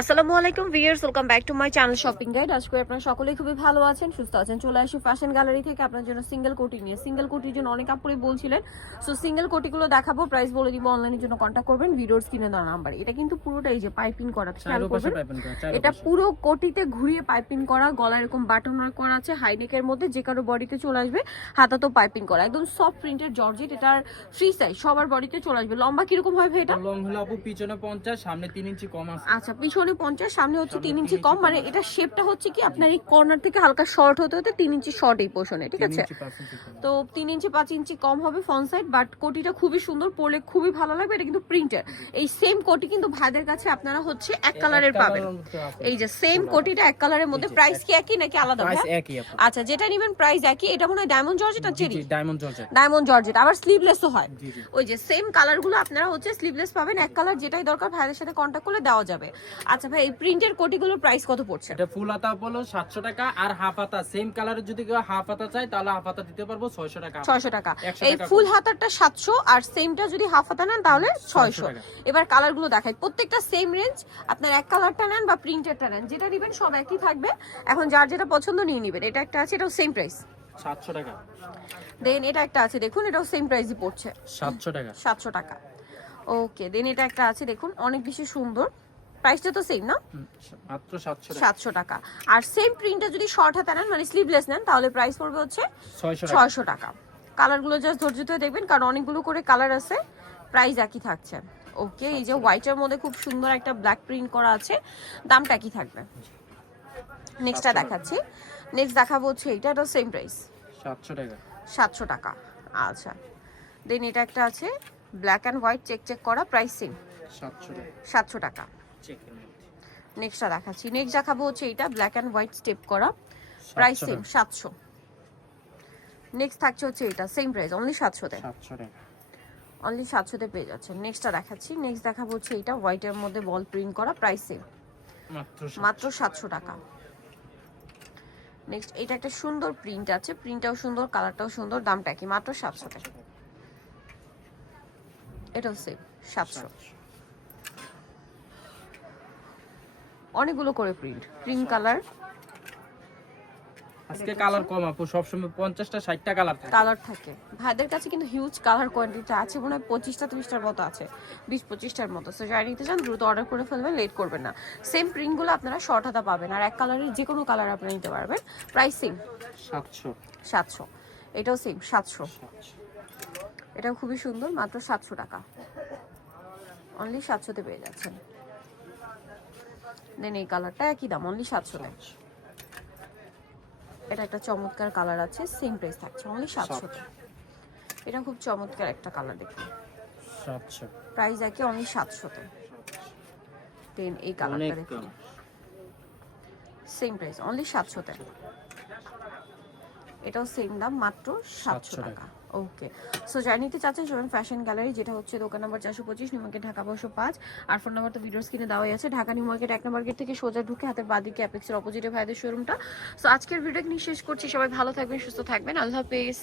আসসালামু আলাইকুম viewers welcome back to my channel shopping guide আজকে আপনারা সকলেই খুবই ভালো আছেন সুস্থ আছেন। চলে আসি ফ্যাশন গ্যালারি থেকে আপনার জন্য সিঙ্গেল কোটি নিয়ে। সিঙ্গেল কোটির জন্য অনেক আপুরে বলছিলেন সো সিঙ্গেল কোটিগুলো দেখাবো প্রাইস বলে দিব অনলাইনের জন্য কন্ট্যাক্ট করবেন ভিডিওর স্ক্রিনে দেওয়া নাম্বার এটা কিন্তু পুরোটা এই যে পাইপিং করা খেয়াল করবেন? এটা পুরো কোটিতে ঘুরিয়ে পাইপিং করা গলা এরকম বাটন ওয়ার্ক করা আছে হাইনেকের মধ্যে যে কারও বডিতে চলে আসবে হাতাতেও পাইপিং করা। একদম সফট প্রিন্টের জর্জেট এটার ফ্রি সাইজ সবার বডিতে চলে আসবে। লম্বা কীরকম হবে এটা? লং হলো আপু পিছনে পঞ্চাশ সামনে তিন ইঞ্চি কম আছে। আচ্ছা পিছনে পঞ্চাশ সামনে হচ্ছে তিন ইঞ্চি কম। মানে এটা শেপটা হচ্ছে কি আপনার এই কর্নার থেকে হালকা শর্ট হতে হতে তিন ইঞ্চি শর্ট এই পোর্শনে ঠিক আছে। তো তিন ইঞ্চি পাঁচ ইঞ্চি কম হবে সাইড বাট কোটিটা খুবই সুন্দর পরলে খুবই ভালো লাগবে। এটা কিন্তু প্রিন্টার এই সেম কোটি কিন্তু ভাইদের কাছে আপনারা হচ্ছে এক কালারের পাবেন। এই যে সেম কোটিটা এক কালারের মধ্যে প্রাইস কি একই নাকি আলাদা আচ্ছা যেটা নেবেন প্রাইস একই। এটা মনে হয় ডায়মন্ড জর্জেট আর cherry diamond georgette diamond georgette আবার স্লিভলেসও হয়। ওই যে সেম কালারগুলো আপনারা হচ্ছে স্লিভলেস পাবেন। এক কালার যেটাই দরকার ভাইদের সাথে কন্ট্যাক্ট করলে দেওয়া যাবে। আচ্ছা ভাই এই প্রিন্টের কোটিগুলোর প্রাইস কত পড়ছে? এটা ফুল হাতা হলো সাতশো টাকা। আর হাফ হাতা সেম কালারের যদি কেউ হাফ হাতা চাই তাহলে হাফ হাতা দিতে পারব ছয়শো টাকা। ছয়শো টাকা। এই ফুল হাতাটা সাতশো আর সেমটা যদি হাফ হাতা নেন তাহলে ছয়শো টাকা। এবার কালারগুলো দেখাই। প্রত্যেকটা সেম রেঞ্জ আপনার এক কালারটা নেন বা প্রিন্টেরটা নেন যেটা নেবেন সব একই থাকবে। এখন যার যেটা পছন্দ নিয়ে নেবেন। এটা একটা আছে এটাও সেম প্রাইস সাতশো টাকা। দেন এটা একটা আছে দেখুন এটাও সেম প্রাইসই পড়ছে। সাতশো টাকা। সাতশো টাকা। ওকে দেন এটা একটা আছে দেখুন অনেক বেশি সুন্দর। প্রাইসটা তো সেম না? মাত্র সাতশো টাকা। আর সেম প্রিন্টটা যদি শর্ট হাতা নেন মানে স্লিভলেস নেন তাহলে প্রাইস পড়বে হচ্ছে ছয়শো টাকা। কালারগুলো জাস্ট ধৈর্য ধরে দেখবেন কারণ অনেকগুলো করে কালার আছে প্রাইস একই থাকছে। ওকে এই যে হোয়াইটের মধ্যে খুব সুন্দর একটা ব্ল্যাক প্রিন্ট করা আছে দামটা একই থাকবে। নেক্সটটা দেখাচ্ছি। নেক্সট দেখাবো হচ্ছে এটা সেম প্রাইস সাতশো টাকা। সাতশো টাকা। আচ্ছা। দেন এটা একটা আছে black and white check check করা প্রাইস সেম সাতশো টাকা। সাতশো টাকা। চেকের মধ্যে। নেক্সটটা দেখাচ্ছি। নেক্সট দেখাবো হচ্ছে এটা ব্ল্যাক অ্যান্ড হোয়াইট স্টেপ করা। Price same. সাতশো। নেক্সট থাকছে হচ্ছে এটা সেম প্রাইস অনলি সাতশোতে অনলি সাতশোতে পেয়ে যাচ্ছেন নেক্সটটা দেখাচ্ছি। নেক্সট দেখাবো হচ্ছে এটা হোয়াইটের মধ্যে বল প্রিন্ট করা প্রাইস সেম মাত্র মাত্র সাতশো টাকা। নেক্সট এটা একটা সুন্দর প্রিন্ট আছে। প্রিন্টটাও সুন্দর কালারটাও সুন্দর দামটা কি মাত্র সাতশো টাকা। এটাও সেম সাতশো। অনেকগুলো করে প্রিন্ট ক্রিম কালার আজকে কালার কম আপু সবসময় পঞ্চাশটা ষাটটা কালার থাকে। কালার থাকে। ভাইদের কাছে কিন্তু হিউজ কালার কোয়ান্টিটি আছে মনে হয় পঁচিশটা ত্রিশটার মতো আছে। বিশ পঁচিশটার মতো। সো যারা নিতে চান দ্রুত অর্ডার করে ফেলবেন লেট করবেন না। সেম প্রিন্টগুলো আপনারা শর্ট হাতা পাবেন। আর এক কালারের যে কোনো কালার আপনারা নিতে পারবেন। প্রাইস সেম সাতশো। সাতশো। এটাও সেম সাতশো। এটাও খুবই সুন্দর মাত্র সাতশো টাকা। অনলি সাতশোতে পেয়ে যাচ্ছেন। দেন এই কালারটা একই দাম অনলি সাতশোতে এটা একটা চমৎকার কালার আছে সেম প্রাইস থাকছে অনলি সাতশোতে এটা খুব চমৎকার একটা কালার দেখুন সাতশো। প্রাইস একই অনলি সাতশোতে দেন এই কালারটা দেখুন সেম প্রাইস অনলি সাতশোতে এটাও সেম দাম মাত্র সাতশো টাকা। ওকে সো যারা নিতে চাচ্ছেন সেভেন ফ্যাশন গ্যালারি যেটা হচ্ছে দোকান নম্বর চারশো পঁচিশ নিউমার্কেট ঢাকা বসো পাঁচ। আর ফোন নাম্বার তো ভিডিও স্ক্রিনে দেওয়াই আছে। ঢাকা নিউ মার্কেট এক নম্বর গেট থেকে সোজা ঢুকে হাতের বাদিকে অ্যাপেক্সের অপোজিটে ভাইদের শোরুমটা সো আজকের ভিডিও নিয়ে শেষ করছি। সবাই ভালো থাকবেন সুস্থ থাকবেন। আল্লাহ হাফেজ।